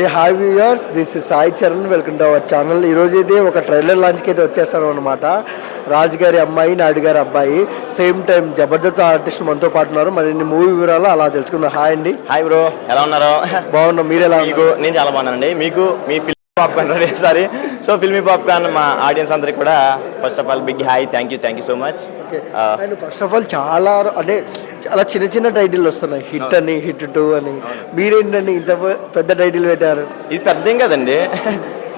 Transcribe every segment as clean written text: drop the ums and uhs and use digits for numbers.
A hi viewers, this is Sai Charan. Welcome to our channel. ఈరోజు అయితే ఒక ట్రైలర్ లాంచ్కి అయితే వచ్చేస్తాను అనమాట. రాజు గారి అమ్మాయి, నాయుడు గారి అబ్బాయి, సేమ్ టైం జబర్దస్త్ ఆర్టిస్ట్ మనతో పాటు ఉన్నారు. మరి మూవీ వివరాలు అలా తెలుసుకుందాం. హాయ్ అండి. హాయ్ బ్రో, ఎలా ఉన్నారు? బాగున్నాం, మీరు ఎలా మీకు? నేను చాలా బాగున్నానండి. మీకు మీ filmy popcorn sorry so filmy popcorn మా ఆడియన్స్ అందరికి కూడా first of all big hi, thank you so much. And first of all చాలా అంటే చాలా చిన్న చిన్న టైటిల్ వస్తున్నాయి, హిట్ అని, హిట్ 2 అని. మీరేంటండి ఇంత పెద్ద టైటిల్ పెట్టారు? ఇది పెద్ద ఏం కదండి,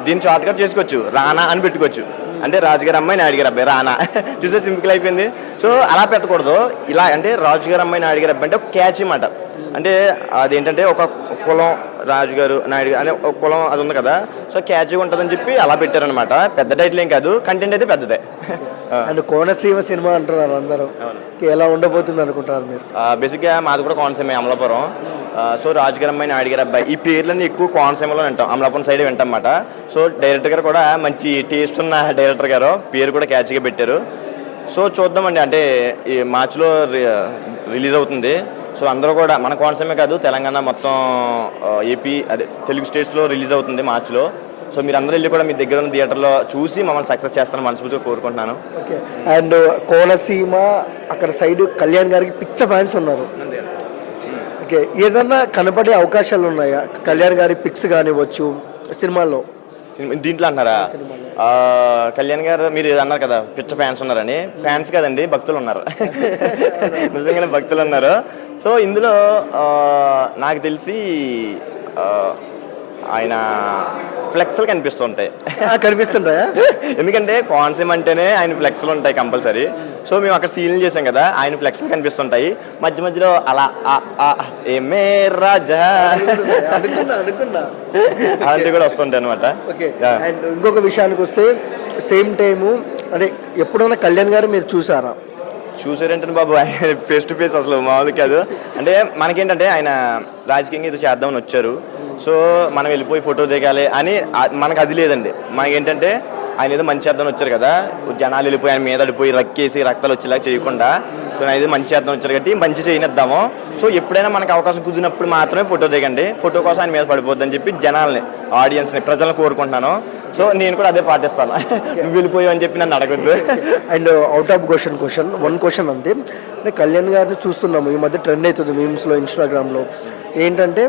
దీన్ని షార్ట్ కట్ చేసుకోవచ్చు, రానా అని పెట్టుకోవచ్చు. అంటే రాజుగారి అమ్మాయి, నాయుడు గారి అబ్బాయి, రానా. చూసే సింపుల్ అయిపోయింది. సో అలా పెట్టకూడదు, ఇలా అంటే రాజుగారి అమ్మాయి, నాయుడు గారి అబ్బాయి అంటే ఒక క్యాచ్ మాట. అంటే అదేంటంటే ఒక కులం, రాజుగారు, నాయుడు అంటే ఒక కులం అది ఉంది కదా, సో క్యాచ్గా ఉంటుందని చెప్పి అలా పెట్టారనమాట. పెద్ద టైటిల్ ఏం కాదు, కంటెంట్ అయితే పెద్దదే. అండ్ కోనసీమ సినిమా అంటున్నారు అందరూ, ఎలా ఉండబోతుంది అనుకుంటారు మీరు? బేసిక్గా మాది కూడా కోనసీమ, అమలాపురం. సో రాజుగారి అమ్మాయి, నాయుడు గారి అబ్బాయి ఈ పేర్లన్నీ ఎక్కువ కోనసీమలో వింటాం, అమలాపురం సైడ్ వింటాం అన్నమాట. సో డైరెక్టర్ గారు కూడా మంచి టేస్ట్ ఉన్న డైరెక్టర్ గారు, పేరు కూడా క్యాచ్గా పెట్టారు. సో చూద్దామండి, అంటే ఈ మార్చిలో రిలీజ్ అవుతుంది. సో అందరూ కూడా మన కోనసీమే కాదు, తెలంగాణ మొత్తం, ఏపీ అదే తెలుగు స్టేట్స్లో రిలీజ్ అవుతుంది మార్చిలో. సో మీరు అందరూ వెళ్ళి కూడా మీ దగ్గర ఉన్న థియేటర్లో చూసి మమ్మల్ని సక్సెస్ చేస్తారని మనస్ఫూర్తిగా కోరుకుంటున్నాను. ఓకే. అండ్ కోనసీమ అక్కడ సైడ్ కళ్యాణ్ గారికి పిచ్చ ఫ్యాన్స్ ఉన్నారు. ఓకే, ఏదన్నా కనపడే అవకాశాలు ఉన్నాయా? కళ్యాణ్ గారి పిక్స్ కానివ్వచ్చు సినిమాల్లో. దీంట్లో అంటారా? కళ్యాణ్ గారు మీరు అన్నారు కదా పిచ్చ ఫ్యాన్స్ ఉన్నారని. ఫ్యాన్స్ కదండి, భక్తులు ఉన్నారు. నిజంగానే భక్తులు ఉన్నారు. సో ఇందులో నాకు తెలిసి ఆయన ఫ్లెక్స్లు కనిపిస్తుంటాయి. కనిపిస్తుంటాయా? ఎందుకంటే కోనసీమ అంటేనే ఆయన ఫ్లెక్స్లు ఉంటాయి కంపల్సరీ. సో మేము అక్కడ సీన్లు చేసాం కదా, ఆయన ఫ్లెక్స్లు కనిపిస్తుంటాయి మధ్య మధ్యలో. అలా ఏమే రాజా అలాంటివి కూడా వస్తుంటాయి అనమాట. అండ్ ఇంకొక విషయానికి వస్తే, సేమ్ టైము అంటే ఎప్పుడైనా కళ్యాణ్ గారు మీరు చూసారా? చూసారంటే బాబు, ఆయన ఫేస్ టు ఫేస్ అసలు మామూలు కాదు. అంటే మనకేంటంటే ఆయన రాజకీయంగా ఇది చేద్దామని వచ్చారు. సో మనం వెళ్ళిపోయి ఫోటో దిగాలి అని మనకు అది లేదండి. మనకేంటంటే ఆయన ఏదో మంచి చేద్దామని వచ్చారు కదా, జనాలు వెళ్ళిపోయి ఆయన మీద పడిపోయి రక్కేసి రక్తాలు వచ్చేలా చేయకుండా, సో ఆయన ఏదో మంచి చేద్దాం వచ్చారు కాబట్టి మంచి చేయనిద్దాము. సో ఎప్పుడైనా మనకు అవకాశం కుదిరినప్పుడు మాత్రమే ఫోటో దిగండి, ఫోటో కోసం ఆయన మీద పడిపోద్దని చెప్పి జనాల్ని, ఆడియన్స్ని, ప్రజలను కోరుకుంటున్నాను. సో నేను కూడా అదే పాటిస్తాను. నువ్వు వెళ్ళిపోయావు అని చెప్పి నన్ను అడగద్దు. And out of one question అంతే. అంటే కళ్యాణ్ గారిని చూస్తున్నాము, ఈ మధ్య ట్రెండ్ అవుతుంది మీమ్స్లో, ఇన్స్టాగ్రామ్లో. ఏంటంటే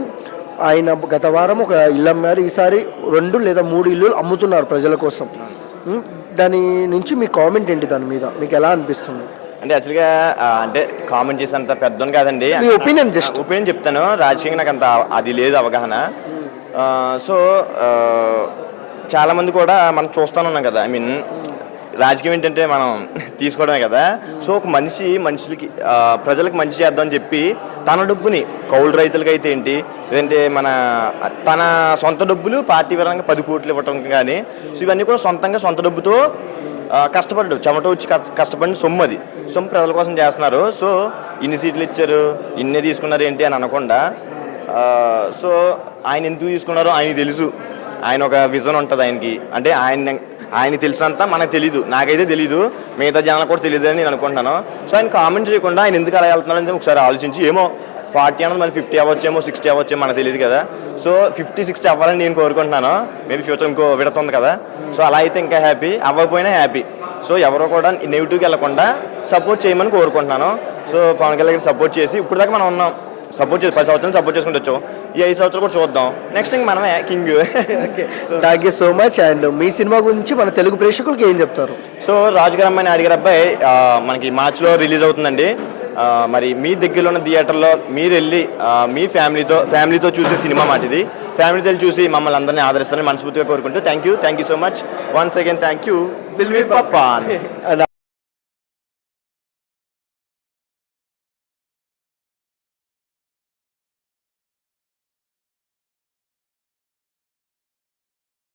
ఆయన గత వారం ఒక ఇల్లు అమ్మారు, ఈసారి 2 లేదా 3 ఇల్లు అమ్ముతున్నారు ప్రజల కోసం. దాని నుంచి మీ కామెంట్ ఏంటి? దాని మీద మీకు ఎలా అనిపిస్తుంది? అంటే యాక్చువల్గా అంటే కామెంట్ చేసేంత పెద్దను కాదండి, మీ ఒపీనియన్, జస్ట్ ఒపీనియన్ చెప్తాను. రాజకీయంగా నాకు అంత అది లేదు అవగాహన. సో చాలామంది కూడా మనం చూస్తూనే ఉన్నాం కదా, ఐ మీన్ రాజకీయం ఏంటంటే మనం తీసుకోవడమే కదా. సో ఒక మనుషులకి ప్రజలకు మంచి చేద్దామని చెప్పి తన డబ్బుని, కౌలు రైతులకి అయితే ఏంటి, లేదంటే తన సొంత డబ్బులు పార్టీ పరంగా 10 కోట్లు ఇవ్వటం కానీ, సో ఇవన్నీ కూడా సొంత డబ్బుతో కష్టపడ్డాడు, చెమట వచ్చి కష్టపడిన సొమ్ము, అది సొమ్ము ప్రజల కోసం చేస్తున్నారు. సో ఇన్ని సీట్లు ఇచ్చారు, ఇన్నే తీసుకున్నారు ఏంటి అని అనకుండా, సో ఆయన ఎందుకు తీసుకున్నారో ఆయనకి తెలుసు. ఆయన ఒక విజన్ ఉంటుంది ఆయనకి. అంటే ఆయన తెలిసినంత మనకు తెలీదు, నాకైతే తెలీదు, మిగతా జనాలకు కూడా తెలియదు అని నేను అనుకుంటున్నాను. సో ఆయన కామెంట్ చేయకుండా ఆయన ఎందుకు అలా వెళ్తున్నారని ఒకసారి ఆలోచించి, ఏమో 40 అన్నది మరి 50 అవ్వచ్చేమో, 60 అవ్వచ్చేమో, మనకు తెలియదు కదా. సో 50-60 అవ్వాలని నేను కోరుకుంటున్నాను. మేబీ ఫ్యూచర్ ఇంకో విడతుంది కదా, సో అలా అయితే ఇంకా హ్యాపీ, అవ్వకపోయినా హ్యాపీ. సో ఎవరో కూడా నెగిటివ్కి వెళ్ళకుండా సపోర్ట్ చేయమని కోరుకుంటున్నాను. సో పవన్ కళ్యాణ్ గారికి సపోర్ట్ చేసి ఇప్పుడు దాకా మనం ఉన్నాం, సపోర్ట్ చేసి 10 సంవత్సరాలు సపోర్ట్ చేసుకుంటూ వచ్చాం. ఈ 5 సంవత్సరాలు కూడా చూద్దాం, నెక్స్ట్ ఇంక మనమే king. Thank you so much. And me cinema గురించి మన తెలుగు ప్రేక్షకులకి ఏం చెప్తారు? సో రాజుగారి అమ్మాయి, నాయుడు గారి అబ్బాయి మనకి మార్చిలో రిలీజ్ అవుతుందండి. మరి మీ దగ్గరలో ఉన్న థియేటర్లో మీరు వెళ్ళి మీ ఫ్యామిలీతో చూసే సినిమా మాట ఇది. ఫ్యామిలీతో వెళ్ళి చూసి మమ్మల్ని అందరినీ ఆదరిస్తారని మనస్ఫూర్తిగా కోరుకుంటూ thank you so much. Once again thank you, filmy popcorn.